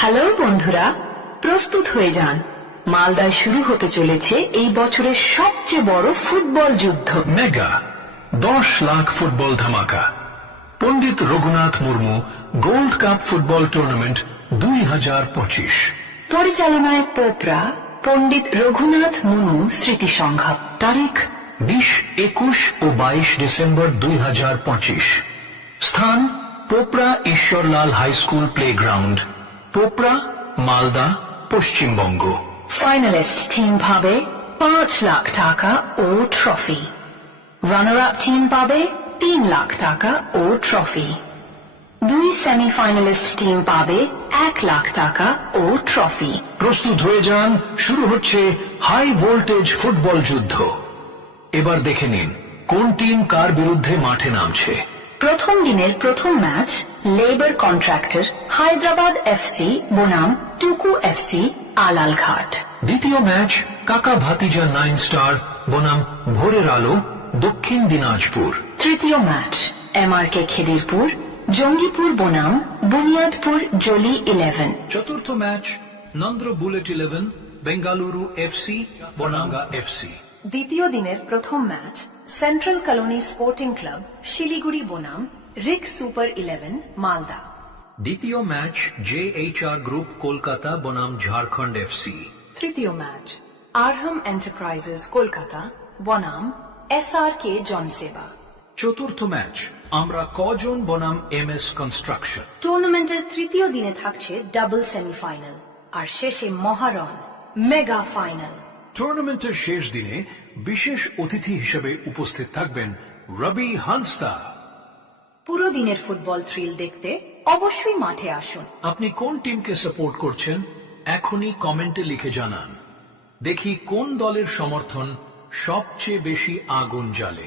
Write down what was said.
Hello বন্ধুরা, প্রস্তুত হয়ে যান। মালদায় শুরু হতে চলেছে এই বছরের সবচেয়ে বড় ফুটবল যুদ্ধ। মেগা 10 লাখ ফুটবল ধামাকা। Pandit Raghunath Murmu gold cup football tournament 2025 পরিচালনায় পোপরা পণ্ডিত রঘুনাথ মুর্মু স্মৃতি সংঘ। তারিখ 20, 21 ও 22 ডিসেম্বর 2025। স্থান Popra Ishwarlal high school playground, Popra, Malda, Paschimbanga. Finalist team পাবে 5 লাখ টাকা ও ট্রফি। রানার আপ টিম পাবে 3 লাখ টাকা ও ট্রফি। 2 সেমিফাইনালিস্ট টিম পাবে 1 লাখ টাকা ও ট্রফি। প্রস্তুত হয়ে যান, শুরু হচ্ছে হাই ভোল্টেজ ফুটবল যুদ্ধ। এবার দেখে নিন কোন টিম কার বিরুদ্ধে মাঠে নামছে। প্রথম দিনের প্রথম match labour contractor Hyderabad FC বনাম টুকু এফসি আলালঘাট। দ্বিতীয় ম্যাচ কাকা ভাতিজা 9 স্টার বনাম ভোরের আলো দক্ষিণ দিনাজপুর। তৃতীয় ম্যাচ এমআরকে খেদিরপুর জঙ্গিপুর বনাম বুনিয়াদপুর জলি 11। চতুর্থ ম্যাচ নন্দ্র বুলেট 11 বেঙ্গালুরু এফসি বনাঙ্গা এফসি। দ্বিতীয় দিনের প্রথম match central colony sporting club Siliguri বনাম রিক সুপার 11 মালদা। দ্বিতীয় ম্যাচ জেএইচআর গ্রুপ কলকাতা বনাম ঝাড়খণ্ড এফসি। তৃতীয় ম্যাচ আরহাম এন্টারপ্রাইজেস কলকাতা বনাম এসআরকে জনসেবা। চতুর্থ ম্যাচ আমরা কজন বনাম এমএস কনস্ট্রাকশন। টুর্নামেন্টের তৃতীয় দিনে থাকছে ডাবল সেমিফাইনাল আর শেষে মহারণ মেগা ফাইনাল। টুর্নামেন্টের শেষ দিনে বিশেষ অতিথি হিসেবে উপস্থিত থাকবেন রবি হান্সদা। পুরো দিনের ফুটবল থ্রিল দেখতে অবশ্যই মাঠে আসুন। আপনি কোন টিমকে সাপোর্ট করছেন এখনই কমেন্টে লিখে জানান। দেখি কোন দলের সমর্থন সবচেয়ে বেশি আগুন জ্বালে।